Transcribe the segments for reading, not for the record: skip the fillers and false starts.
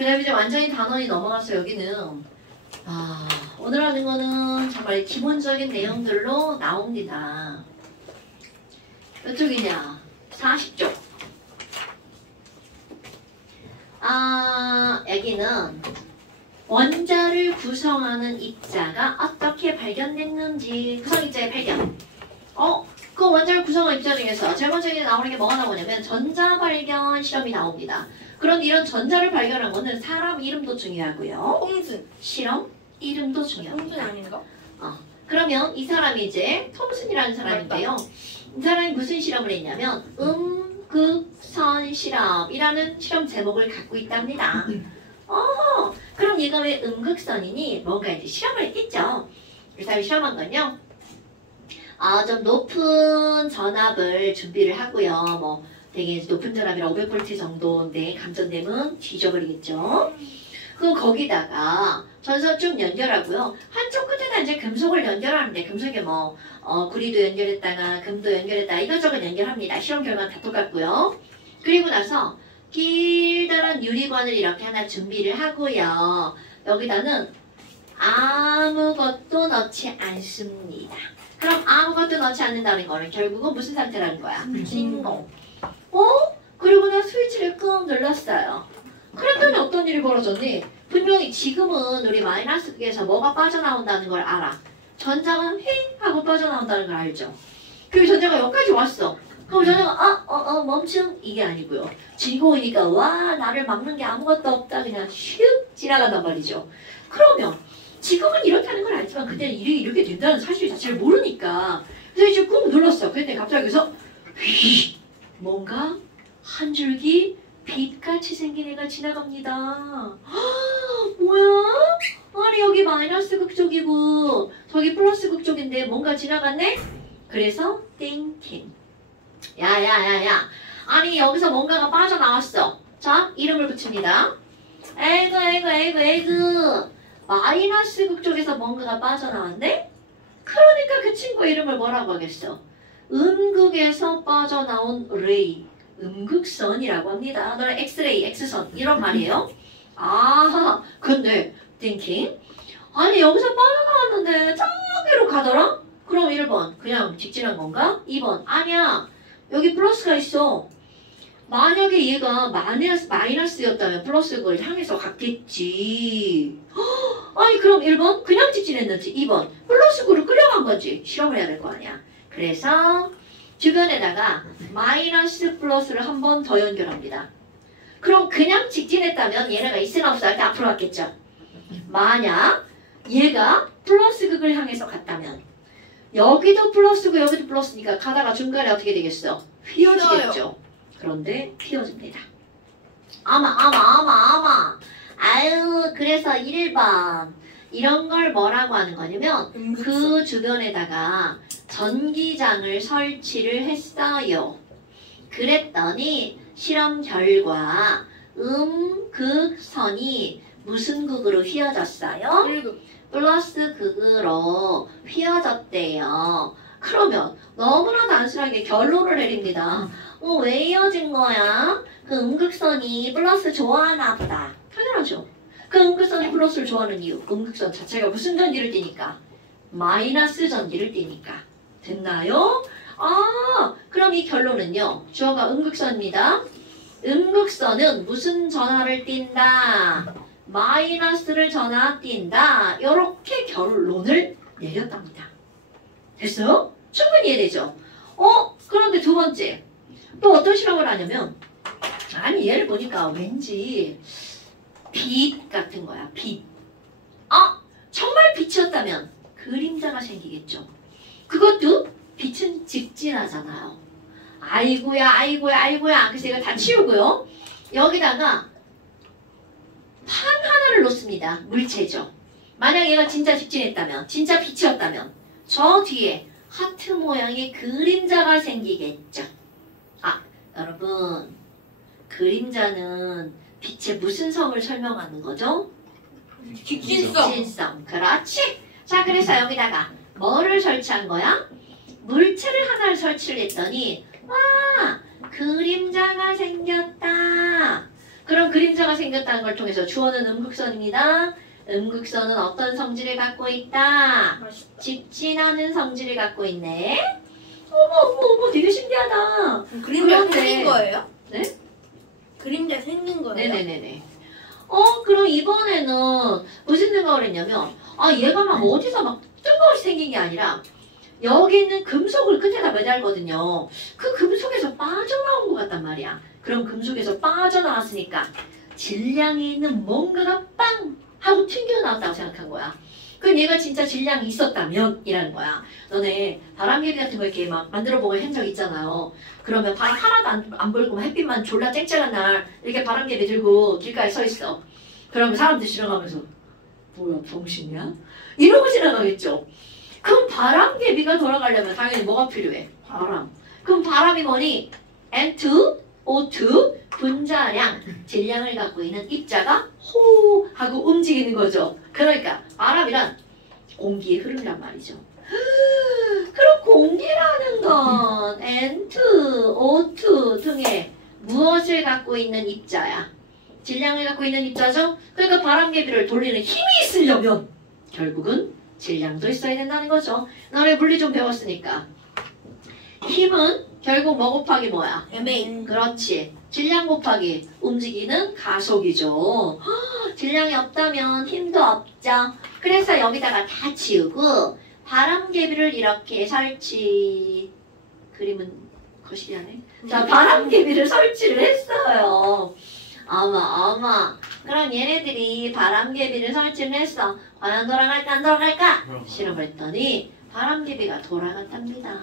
그 다음에 이제 완전히 단원이 넘어가서 여기는 오늘 하는 거는 정말 기본적인 내용들로 나옵니다. 몇 쪽이냐? 40쪽. 여기는 원자를 구성하는 입자가 어떻게 발견됐는지 구성입자의 발견. 그 원자를 구성하는 입자 중에서 제일 먼저 나오는 게 뭐가 나오냐면 전자 발견 실험이 나옵니다. 그런데 이런 전자를 발견한 거는 사람 이름도 중요하고요. 톰슨. 실험 이름도 중요합니다. 톰슨 아닌가? 그러면 이 사람이 이제 톰슨이라는 사람인데요. 이 사람이 무슨 실험을 했냐면 음극선 실험이라는 실험 제목을 갖고 있답니다. 그럼 얘가 왜 음극선이니? 뭔가 이제 실험을 했겠죠. 이 사람이 실험한 건요. 좀 높은 전압을 준비를 하고요. 뭐 되게 높은 전압이라 500V 정도인데 감전되면 뒤져버리겠죠. 그럼 거기다가 전선 쭉 연결하고요. 한쪽 끝에다 이제 금속을 연결하는데 금속에 뭐 구리도 연결했다가 금도 연결했다가 이것저것 연결합니다. 실험 결과는 다 똑같고요. 그리고 나서 길다란 유리관을 이렇게 하나 준비를 하고요. 여기다는 아무것도 넣지 않습니다. 그럼 아무것도 넣지 않는다는 거는 결국은 무슨 상태라는 거야? 진공. 그리고 나 스위치를 꾹 눌렀어요. 그랬더니 어떤 일이 벌어졌니? 분명히 지금은 우리 마이너스 극에서 뭐가 빠져나온다는 걸 알아. 전자가 휙 하고 빠져나온다는 걸 알죠. 그리고 전자가 여기까지 왔어. 그럼 전자가 멈춤 이게 아니고요. 진공이니까 와 나를 막는 게 아무것도 없다 그냥 슉 지나간단 말이죠. 그러면 지금은 이렇다는 걸 알지만 그때는 이렇게 된다는 사실 자체를 모르니까 그래서 이제 꾹 눌렀어. 그랬더니 갑자기 여기서 휙 뭔가 한 줄기 빛같이 생긴 애가 지나갑니다. 뭐야? 아니 여기 마이너스 극쪽이고 저기 플러스 극쪽인데 뭔가 지나갔네? 그래서 thinking. 야야야야. 아니 여기서 뭔가가 빠져나왔어. 자 이름을 붙입니다. 에그 마이너스 극쪽에서 뭔가가 빠져나왔네? 그러니까 그 친구 이름을 뭐라고 하겠어? 음극에서 빠져나온 레이. 음극선이라고 합니다. 너는 엑스레이, 엑스선 이런 말이에요. 근데 thinking. 아니 여기서 빠져나왔는데 저기로 가더라? 그럼 1번 그냥 직진한 건가? 2번 아니야. 여기 플러스가 있어. 만약에 얘가 마이너스였다면 플러스를 향해서 갔겠지. 아니 그럼 1번 그냥 직진했는지 2번 플러스구를 끌려간 건지 실험을 해야 될 거 아니야. 그래서 주변에다가 마이너스 플러스를 한 번 더 연결합니다. 그럼 그냥 직진했다면 얘네가 있으나 없어 할 때 앞으로 갔겠죠. 만약 얘가 플러스 극을 향해서 갔다면 여기도 플러스고 여기도 플러스니까 가다가 중간에 어떻게 되겠어? 휘어지겠죠. 그런데 휘어집니다. 그래서 1번 이런 걸 뭐라고 하는 거냐면 그 주변에다가 전기장을 설치를 했어요. 그랬더니 실험 결과 음극선이 무슨 극으로 휘어졌어요? 플러스 극으로 휘어졌대요. 그러면 너무나 단순하게 결론을 내립니다. 왜 이어진 거야? 그 음극선이 플러스 좋아하나 보다. 당연하죠. 그 음극선이 플러스를 좋아하는 이유. 음극선 자체가 무슨 전기를 띠니까? 마이너스 전기를 띠니까. 됐나요? 그럼 이 결론은요. 주어가 음극선입니다. 음극선은 무슨 전하를 띈다? 마이너스를 전하 띈다. 이렇게 결론을 내렸답니다. 됐어요? 충분히 이해되죠? 그런데 두 번째. 또 어떤 실험을 하냐면 아니 얘를 보니까 왠지 빛 같은 거야. 빛. 정말 빛이었다면 그림자가 생기겠죠. 그것도 빛은 직진하잖아요. 아이고야. 그래서 이거 다 치우고요. 여기다가 판 하나를 놓습니다. 물체죠. 만약 얘가 진짜 직진했다면, 진짜 빛이었다면 저 뒤에 하트 모양의 그림자가 생기겠죠. 여러분 그림자는 빛의 무슨 성을 설명하는 거죠? 직진성. 그렇지. 자 그래서 여기다가 뭐를 설치한 거야? 물체를 하나를 설치를 했더니 와 그림자가 생겼다. 그럼 그림자가 입자가 생겼다는 걸 통해서 주어는 음극선입니다. 음극선은 어떤 성질을 갖고 있다? 맛있다. 직진하는 성질을 갖고 있네. 어머, 되게 신기하다. 그림자 그런데- 생긴 거예요? 네? 그림자 생긴 거예요? 네네네네. 그럼 이번에는 무슨 생각을 했냐면, 얘가 막 어디서 막 뜬금없이 생긴 게 아니라, 여기 있는 금속을 끝에다 매달거든요. 그 금속에서 빠져나온 것 같단 말이야. 그럼 금속에서 빠져나왔으니까 질량이 있는 뭔가가 빵! 하고 튕겨나왔다고 생각한 거야. 그럼 얘가 진짜 질량이 있었다면? 이라는 거야. 너네 바람개비 같은 거 이렇게 막 만들어보고 한 적 있잖아요. 그러면 바람 하나도 안 불고 햇빛만 졸라 쨍쨍한 날 이렇게 바람개비 들고 길가에 서 있어. 그러면 사람들 지나가면서 뭐야 병신이야? 이러고 지나가겠죠. 그럼 바람개비가 돌아가려면 당연히 뭐가 필요해? 바람. 그럼 바람이 뭐니? N2, O2, 분자량, 질량을 갖고 있는 입자가 호 하고 움직이는 거죠. 그러니까 바람이란 공기의 흐름이란 말이죠. 그럼 공기라는 건 N2, O2 등의 무엇을 갖고 있는 입자야? 질량을 갖고 있는 입자죠? 그러니까 바람개비를 돌리는 힘이 있으려면 결국은 질량도 있어야 된다는 거죠. 너네 물리 좀 배웠으니까. 힘은 결국 뭐 곱하기 뭐야? MA. 그렇지. 질량 곱하기 움직이는 가속이죠. 질량이 없다면 힘도 없죠. 그래서 여기다가 다 지우고 바람개비를 이렇게 설치. 그림은 거시기하네. 자, 바람개비를 설치를 했어요. 어머. 그럼 얘네들이 바람개비를 설치를 했어. 과연 돌아갈까 안 돌아갈까? 실험을 했더니 바람개비가 돌아갔답니다.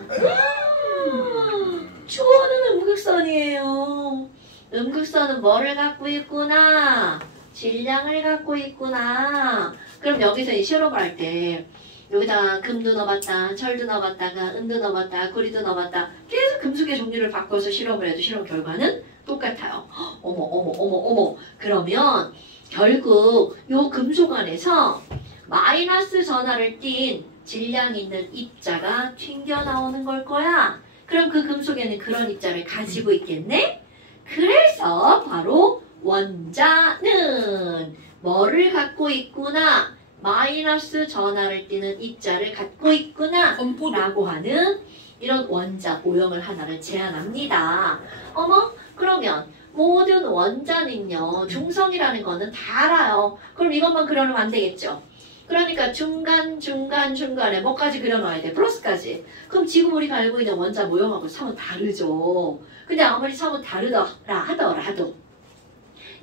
주어는 음극선이에요. 음극선은 뭐를 갖고 있구나? 질량을 갖고 있구나. 그럼 여기서 이 실험을 할 때 여기다가 금도 넣어봤다, 철도 넣어봤다가 은도 넣어봤다, 구리도 넣어봤다. 계속 금속의 종류를 바꿔서 실험을 해도 실험 결과는 똑같아요. 어머. 그러면 결국 요 금속 안에서 마이너스 전하를 띈 질량 있는 입자가 튕겨 나오는 걸 거야. 그럼 그 금속에는 그런 입자를 가지고 있겠네? 그래서 바로 원자는 뭐를 갖고 있구나? 마이너스 전하를 띠는 입자를 갖고 있구나 건포도. 라고 하는 이런 원자 모형을 하나를 제안합니다. 어머? 그러면 모든 원자는요. 중성이라는 거는 다 알아요. 그럼 이것만 그려놓으면 안 되겠죠. 그러니까 중간에 뭐까지 그려놔야 돼? 플러스까지. 그럼 지금 우리가 알고 있는 원자 모형하고 사뭇 다르죠. 근데 아무리 사뭇 다르더라 하더라도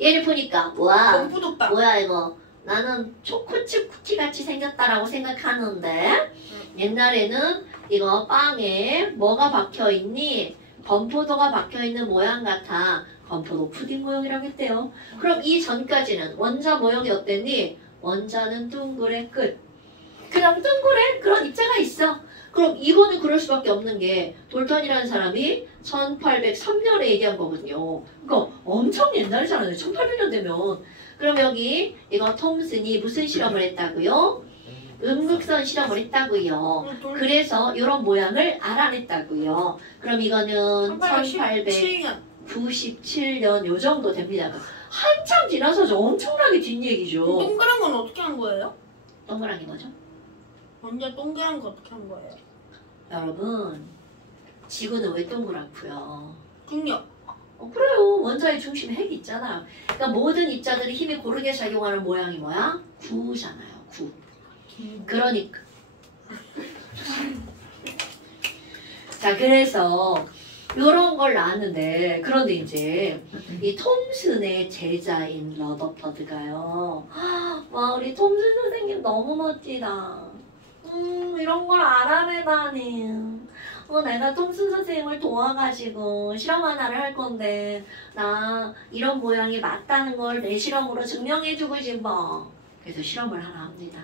얘를 보니까 와 건포도빵. 뭐야 이거 나는 초코칩 쿠키 같이 생겼다라고 생각하는데 옛날에는 이거 빵에 뭐가 박혀있니? 건포도가 박혀있는 모양 같아. 건포도 푸딩 모형이라고 했대요. 그럼 이 전까지는 원자 모형이 어땠니? 원자는 둥그레 끝. 그냥 둥그레 그런 입자가 있어. 그럼 이거는 그럴 수밖에 없는 게 돌턴이라는 사람이 1803년에 얘기한 거거든요. 그러니까 엄청 옛날이잖아요. 1800년 되면. 그럼 여기 이거 톰슨이 무슨 실험을 했다고요? 음극선 실험을 했다고요. 그래서 이런 모양을 알아냈다고요. 그럼 이거는 1817년. 97년 요 정도 됩니다. 한참 지나서 엄청나게 뒷얘기죠. 동그란 건 어떻게 한 거예요? 동그란 게 뭐죠? 완전 동그란 거 어떻게 한 거예요? 여러분 지구는 왜 동그랗고요? 중력. 그래요. 원자의 중심에 핵이 있잖아요. 그러니까 모든 입자들이 힘이 고르게 작용하는 모양이 뭐야? 구잖아요. 구. 그러니까 자 그래서 이런 걸 나왔는데 그런데 이제 이 톰슨의 제자인 러더퍼드가요. 와 우리 톰슨 선생님 너무 멋지다. 이런 걸 알아내다니. 내가 톰슨 선생님을 도와가지고 실험 하나를 할 건데 나 이런 모양이 맞다는 걸 내 실험으로 증명해주고 싶어. 그래서 실험을 하나 합니다.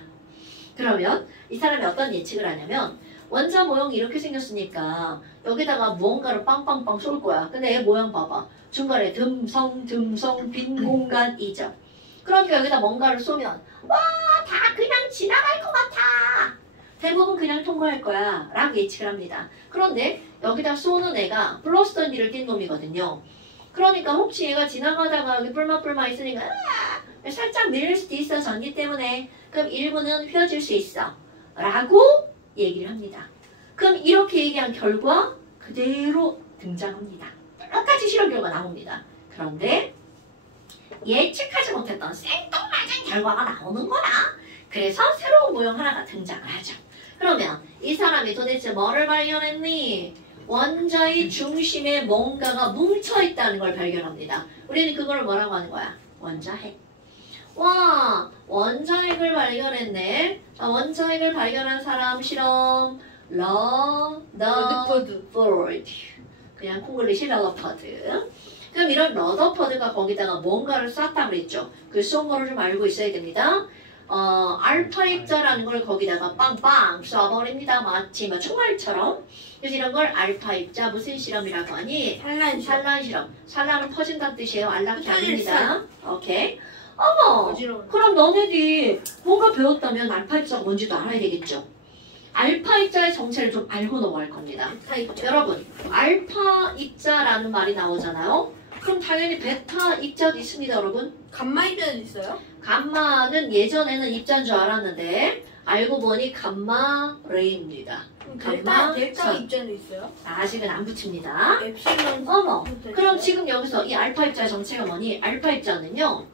그러면 이 사람이 어떤 예측을 하냐면 원자 모형이 이렇게 생겼으니까 여기다가 무언가를 빵빵빵 쏠 거야. 근데 얘 모양 봐봐. 중간에 듬성 빈 공간이죠. 그러니까 여기다 뭔가를 쏘면 와 다 그냥 지나갈 것 같아. 대부분 그냥 통과할 거야 라고 예측을 합니다. 그런데 여기다 쏘는 애가 플러스 던지를 띈 놈이거든요. 그러니까 혹시 얘가 지나가다가 여기 뿔마 있으니까 살짝 밀릴 수도 있어 전기 때문에. 그럼 일부는 휘어질 수 있어 라고 얘기를 합니다. 그럼 이렇게 얘기한 결과 그대로 등장합니다. 여러 가지 실험 결과 나옵니다. 그런데 예측하지 못했던 생뚱맞은 결과가 나오는 거다. 그래서 새로운 모형 하나가 등장을 하죠. 그러면 이 사람이 도대체 뭐를 발견했니? 원자의 중심에 뭔가가 뭉쳐있다는 걸 발견합니다. 우리는 그걸 뭐라고 하는 거야? 원자핵. 와, 원자핵을 발견했네. 자, 원자핵을 발견한 사람 실험 러더포드. 그냥 콩글리시 러더포드. 그럼 이런 러더포드가 거기다가 뭔가를 쐈다고 그랬죠. 그 쏜 거를 좀 알고 있어야 됩니다. 알파 입자라는 걸 거기다가 빵빵 쏴버립니다. 마치 뭐 총알처럼. 그래서 이런 걸 알파 입자 무슨 실험이라고 하니? 산란 실험. 산란은 퍼진다는 뜻이에요. 안락이 아닙니다. 오케이. 어머, 그럼 너네들이 뭔가 배웠다면 알파 입자가 뭔지도 알아야 되겠죠. 알파 입자의 정체를 좀 알고 넘어갈 겁니다. 여러분, 알파 입자라는 말이 나오잖아요. 그럼 당연히 베타 입자도 있습니다, 여러분. 감마 입자도 있어요? 감마는 예전에는 입자인 줄 알았는데 알고 보니 감마 레이입니다. 델타 입자도 있어요? 아직은 안 붙입니다. 엡실론. 어머, 그럼 지금 여기서 이 알파 입자의 정체가 뭐니? 알파 입자는요.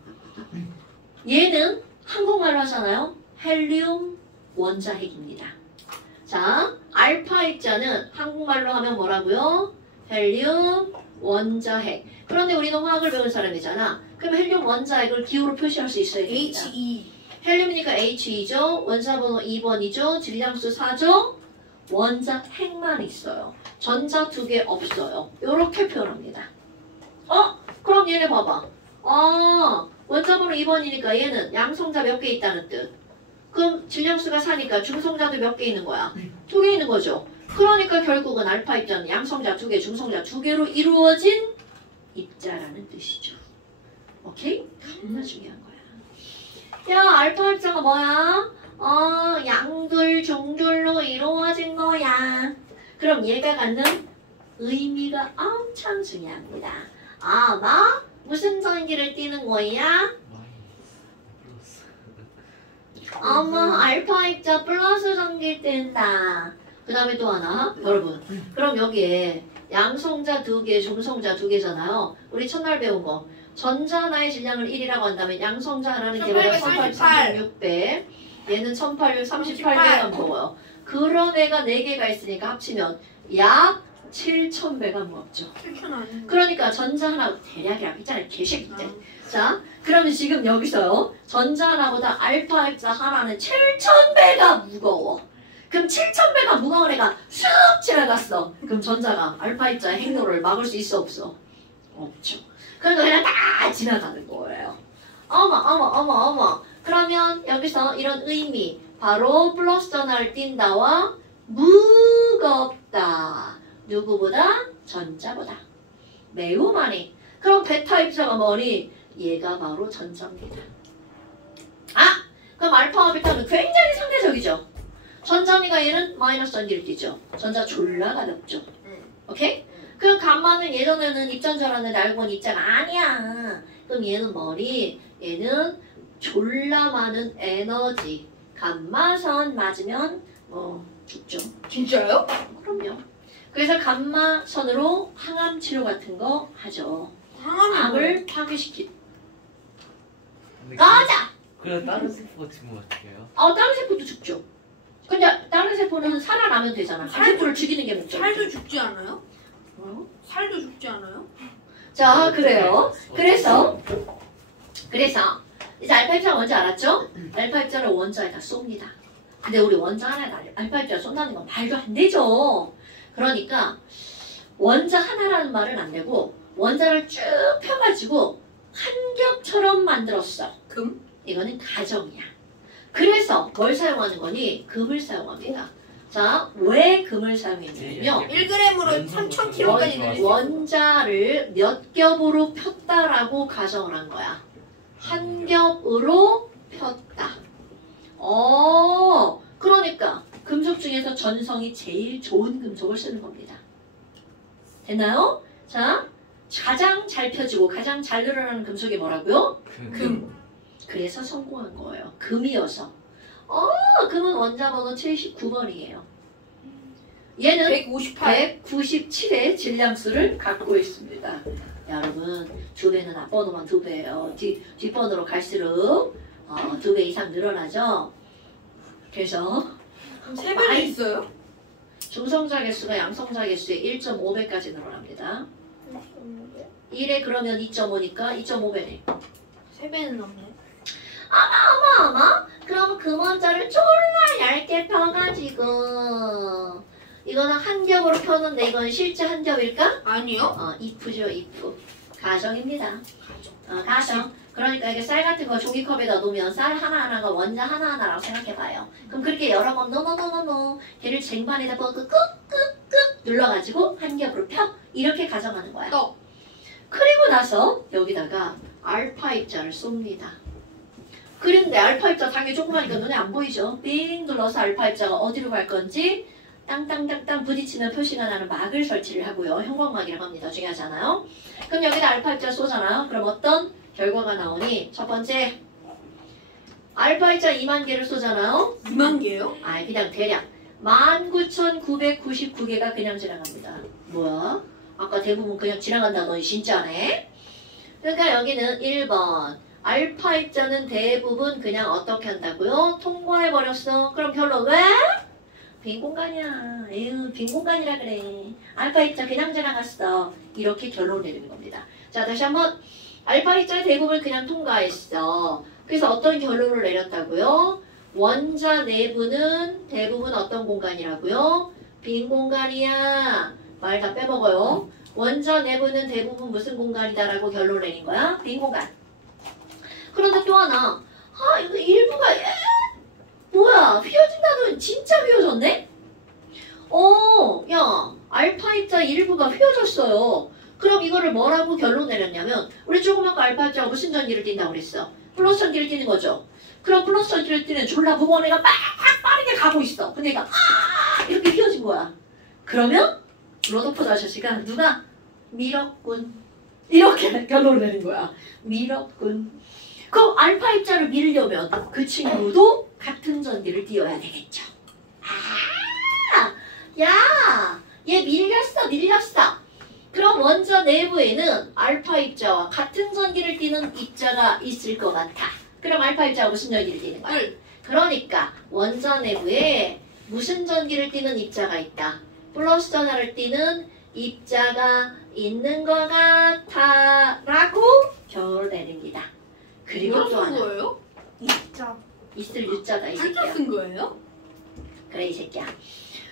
얘는 한국말로 하잖아요. 헬륨 원자핵입니다. 자, 알파 입자는 한국말로 하면 뭐라고요? 헬륨 원자핵. 그런데 우리는 화학을 배운 사람이잖아. 그럼 헬륨 원자핵을 기호로 표시할 수 있어야 됩니다. HE. 헬륨이니까 He2죠. 원자번호 2번이죠. 질량수 4죠. 원자핵만 있어요. 전자 2개 없어요. 이렇게 표현합니다. 그럼 얘네 봐봐. 원자번호 2번이니까 얘는 양성자 몇 개 있다는 뜻. 그럼 질량수가 4니까 중성자도 몇 개 있는 거야? 2개 있는 거죠. 그러니까 결국은 알파 입자는 양성자 2개, 중성자 2개로 이루어진 입자라는 뜻이죠. 오케이? 겁나 중요한 거야. 야, 알파 입자가 뭐야? 양둘, 중둘로 이루어진 거야. 그럼 얘가 갖는 의미가 엄청 중요합니다. 나 무슨 전기를 띠는 거야? 알파 입자 플러스 전기 뗀다. 그 다음에 또 하나, 여러분. 그럼 여기에 양성자 2개, 중성자 2개잖아요. 우리 첫날 배운 거. 전자 하나의 질량을 1이라고 한다면 양성자 하나는 개별가 1836배. 얘는 1838배가 무거워요. 그런 애가 4개가 있으니까 합치면 약 7000배가 무겁죠. 그러니까 전자 하나 대략이라고 했잖아요. 개새끼들. 자, 그러면 지금 여기서요. 전자 하나보다 알파 입자 하나는 7000배가 무거워. 그럼 7000배가 무거운 애가 쑥 지나갔어. 그럼 전자가 알파 입자의 행로를 막을 수 있어 없어? 없죠. 그러니까 그냥 다 지나가는 거예요. 어머. 그러면 여기서 이런 의미 바로 플러스 전화를 띈다와 무겁다. 누구보다? 전자보다. 매우 많이. 그럼 베타 입자가 뭐니? 얘가 바로 전자입니다. 그럼 알파와 베타는 굉장히 상대적이죠. 전자니까 얘는 마이너스 전기를 띠죠. 전자 졸라 가볍죠. 오케이? 그럼 감마는 예전에는 입자인 줄 알았는데 알고 보니 입자가 아니야. 그럼 얘는 뭐니? 얘는 졸라 많은 에너지. 감마선 맞으면 죽죠. 진짜요? 그럼요. 그래서 감마선으로 항암 치료 같은 거 하죠. 암을 파괴시키. 가자! 그럼 다른 세포가 죽으면 어떻게 해요? 다른 세포도 죽죠. 근데 다른 세포는 살아나면 되잖아. 한 세포를 죽이는 게 목적이죠. 살도 죽지 않아요? 살도 죽지 않아요? 자, 그래요. 그래서 이제 알파 입자가 뭔지 알았죠? 알파 입자를 원자에다 쏩니다. 근데 우리 원자 하나에다 알파 입자를 쏜다는 건 말도 안 되죠. 그러니까 원자 하나라는 말은 안 되고 원자를 쭉 펴가지고 한 겹처럼 만들었어. 금? 이거는 가정이야. 그래서 뭘 사용하는 거니? 금을 사용합니다. 자, 왜 금을 사용했냐면요. 1g으로 3000kg까지 늘릴 수 있어요. 원자를 몇 겹으로 폈다라고 가정을 한 거야. 한 겹으로 폈다. 그러니까 금속 중에서 전성이 제일 좋은 금속을 쓰는 겁니다. 됐나요? 자, 가장 잘 펴지고 가장 잘 늘어나는 금속이 뭐라고요? 금. 그래서 성공한 거예요. 금이어서. 금은 원자번호 79번이에요. 얘는 158. 197의 질량수를 갖고 있습니다. 여러분, 2배는 앞번호만 2배예요. 뒷번호로 갈수록 2배 이상 늘어나죠. 그래서 3배도 있어요? 중성자 개수가 양성자 개수의 1.5배까지 늘어납니다. 1에 그러면 2.5니까 2.5배네. 3배는 넘네. 어머? 그럼 그 원자를 졸라 얇게 펴가지고 이거는 한 겹으로 펴는데 이건 실제 한 겹일까? 아니요. if죠, if. 가정입니다. 가정. 그러니까 이게 쌀 같은 거 종이컵에다 놓으면 쌀 하나하나가 원자 하나하나라고 생각해봐요. 그럼 그렇게 여러 번 노노노노노 걔를 쟁반에다 꾹꾹꾹 눌러가지고 한 겹으로 펴. 이렇게 가정하는 거야. 떡. 그리고 나서 여기다가 알파 입자를 쏩니다. 그런데 알파 입자 당연히 조그마니까 눈에 안 보이죠? 빙 눌러서 알파 입자가 어디로 갈 건지 땅땅땅땅 부딪히는 표시가 나는 막을 설치를 하고요. 형광막이라고 합니다. 중요하잖아요. 그럼 여기다 알파 입자 쏘잖아요. 그럼 어떤 결과가 나오니? 첫 번째, 알파 입자 2만 개를 쏘잖아요. 2만 개요? 그냥 대략 19,999개가 그냥 지나갑니다. 뭐야? 아까 대부분 그냥 지나간다더니 진짜네? 그러니까 여기는 1번 알파 입자는 대부분 그냥 어떻게 한다고요? 통과해버렸어. 그럼 결론 왜? 빈 공간이야. 에휴, 빈 공간이라 그래. 알파 입자 그냥 지나갔어. 이렇게 결론 내리는 겁니다. 자, 다시 한번. 알파 입자 대부분 그냥 통과했어. 그래서 어떤 결론을 내렸다고요? 원자 내부는 대부분 어떤 공간이라고요? 빈 공간이야. 말 다 빼먹어요. 원자 내부는 대부분 무슨 공간이다라고 결론 내린 거야? 빈 공간. 그런데 또 하나. 이거 일부가 뭐야? 휘어진다는 진짜 휘어졌네? 야, 알파 입자 일부가 휘어졌어요. 그럼 이거를 뭐라고 결론 내렸냐면 우리 조금 아까 알파 입자가 무슨 전기를 띈다고 그랬어? 플러스 전기를 띠는 거죠. 그럼 플러스 전기를 띠는 졸라 무거운 애가 막 빠르게 가고 있어. 근데 얘가 이렇게 휘어진 거야. 그러면 로더포드 아저씨가 누가 밀었군. 이렇게 결론을 내린 거야. 밀었군. 그럼 알파 입자를 밀려면 그 친구도 같은 전기를 띄워야 되겠죠. 야, 얘 밀렸어. 그럼 원자 내부에는 알파 입자와 같은 전기를 띠는 입자가 있을 것 같아. 그럼 알파 입자가 무슨 전기를 띠는 거야? 그러니까 원자 내부에 무슨 전기를 띠는 입자가 있다. 플러스 전하를 띠는 입자가 있는 것 같아 라고 결론 내립니다. 그리고 또 하나. 거예요? 있을 유자다 이 한자 새끼야. 쓴 거예요? 그래 이 새끼야.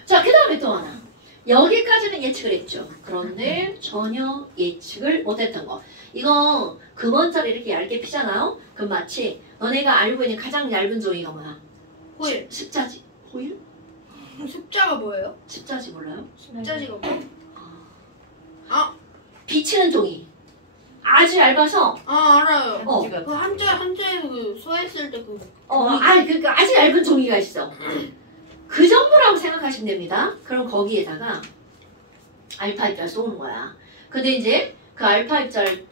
자, 그 다음에 또 하나. 여기까지는 예측을 했죠. 그런데 전혀 예측을 못했던 거. 이거 금원자를 이렇게 얇게 피잖아요. 그럼 마치 너네가 알고 있는 가장 얇은 종이가 뭐야? 호일. 십자지. 호일? 숫자가 뭐예요? 십자지 몰라요? 숫자지가 뭐예요? 비치는 종이. 아주 얇아서 알아요. 어. 그 한자에서 그 소했을 때 그. 그러니까 아주 얇은 종이가 있어. 그 정도라고 생각하시면 됩니다. 그럼 거기에다가 알파 입자를 쏘는 거야. 근데 이제 그 알파 입자를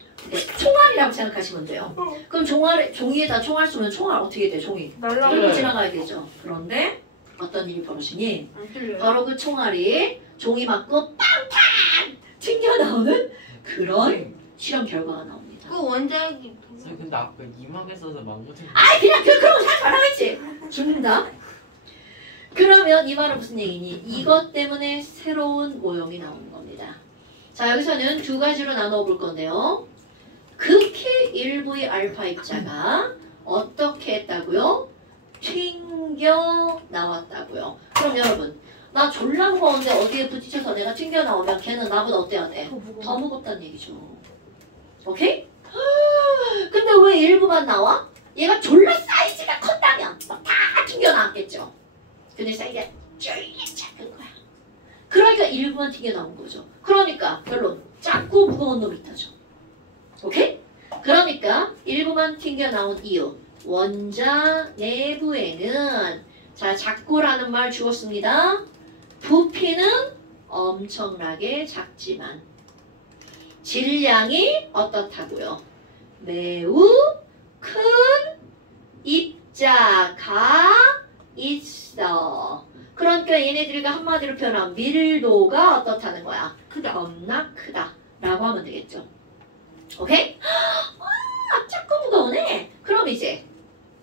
총알이라고 생각하시면 돼요. 그럼 종이에다 총알 쏘면 총알 어떻게 돼? 종이 뚫고 지나가야 되죠. 그런데 어떤 일이 벌어지니 안 틀려요. 바로 그 총알이 종이 맞고 빵빵 튕겨나오는 그런 실험 결과가 나옵니다. 그 원작이. 선생님 근데 아까 2만 개 써서 19,000개. 그냥 그런 거 사지 말라고 했지. 죽는다. 그러면 이 말은 무슨 얘기니? 이것 때문에 새로운 모형이 나오는 겁니다. 자, 여기서는 두 가지로 나눠 볼 건데요. 극히 일부의 알파 입자가 어떻게 했다고요? 튕겨 나왔다고요. 그럼 여러분, 나 졸라 무거운데 어디에 부딪혀서 내가 튕겨 나오면 걔는 나보다 어때야 돼? 더 무겁다는 얘기죠. 오케이? 근데 왜 일부만 나와? 얘가 졸라 사이즈가 컸다면 막 다 튕겨 나왔겠죠. 근데 사이즈가 졸라 작은 거야. 그러니까 일부만 튕겨 나온 거죠. 그러니까 결론, 작고 무거운 놈이 타죠. 오케이? 그러니까 일부만 튕겨 나온 이유, 원자 내부에는 자, 작고라는 말 주었습니다. 부피는 엄청나게 작지만 질량이 어떻다고요? 매우 큰 입자가 있어. 그러니까 얘네들과 한마디로 표현하면 밀도가 어떻다는 거야? 크다. 겁나 크다 라고 하면 되겠죠. 오케이? 아, 자꾸 무거우네. 그럼 이제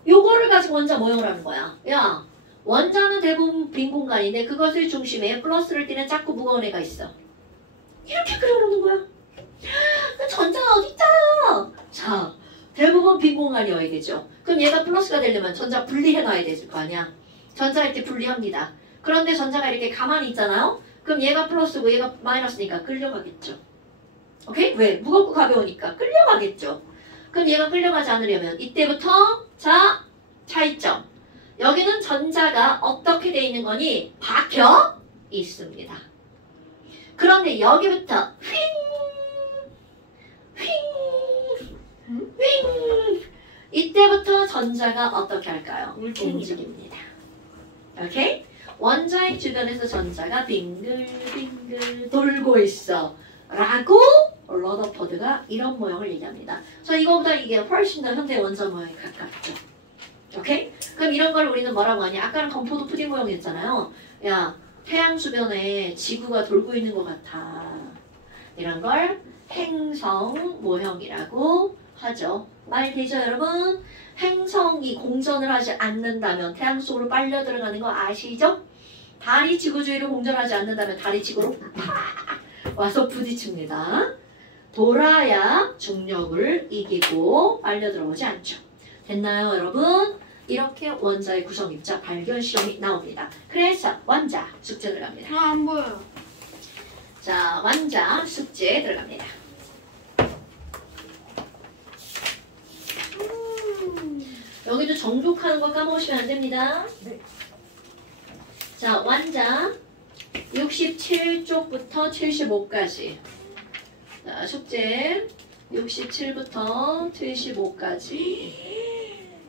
요거를 가지고 원자 모형을 하는 거야. 야, 원자는 대부분 빈 공간인데 그것을 중심에 플러스를 띠는 작고 무거운 애가 있어. 이렇게 그려놓는 거야. 전자가 어딨다. 자, 대부분 빈 공간이어야 되죠. 그럼 얘가 플러스가 되려면 전자 분리해놔야 될 거 아니야. 전자 이렇게 분리합니다. 그런데 전자가 이렇게 가만히 있잖아요. 그럼 얘가 플러스고 얘가 마이너스니까 끌려가겠죠. 오케이? 왜? 무겁고 가벼우니까 끌려가겠죠. 그럼 얘가 끌려가지 않으려면 이때부터 자, 차이점. 여기는 전자가 어떻게 돼 있는 거니? 박혀 있습니다. 그런데 여기부터 윙 이때부터 전자가 어떻게 할까요? 움직입니다. 오케이? 원자핵 주변에서 전자가 빙글빙글 돌고 있어 라고 러더퍼드가 이런 모형을 얘기합니다. 저 이거보다 이게 훨씬 더 현대 원자 모형에 가깝죠. 오케이? 그럼 이런 걸 우리는 뭐라고 하냐? 아까는 건포도 푸딩 모형이었잖아요. 야, 태양 주변에 지구가 돌고 있는 것 같아. 이런 걸 행성 모형이라고 하죠. 말 되죠, 여러분? 행성이 공전을 하지 않는다면 태양 속으로 빨려 들어가는 거 아시죠? 달이 지구 주위로 공전하지 않는다면 달이 지구로 팍 와서 부딪힙니다. 돌아야 중력을 이기고 빨려 들어오지 않죠. 됐나요, 여러분? 이렇게 원자의 구성 입자 발견 시험이 나옵니다. 그래서 원자 숙제 들어갑니다. 아, 안 보여요. 자, 원자 숙제 들어갑니다. 여기도 정독하는 거 까먹으시면 안 됩니다. 네. 자, 원자 67쪽부터 75까지. 자, 숙제 67부터 75까지.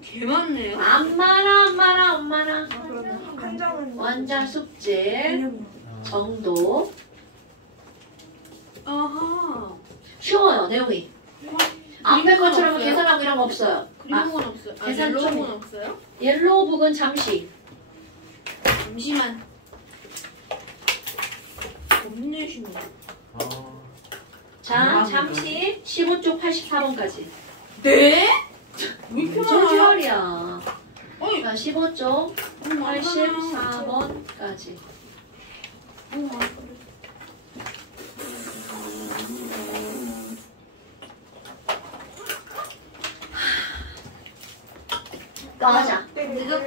개 많네요. 안 많아. 아, 그러면 한 장은 원자 숙제 개념이요. 정독. 아하. 쉬워요, 내용이. 앞에 것처럼 계산하고 이런 거 없어요. 그림은 없어요. 아, 계산 좀 옐로우는 없어요? 옐로우북은 잠시. 잠시만. 겁내시네. 자, 잠시 15쪽 84번까지. 네? 왜 이렇게 무슨 많아요? 계열이야. 어이, 자, 15쪽 많아요. 84번까지. 또 하자. 네, 네. 늦었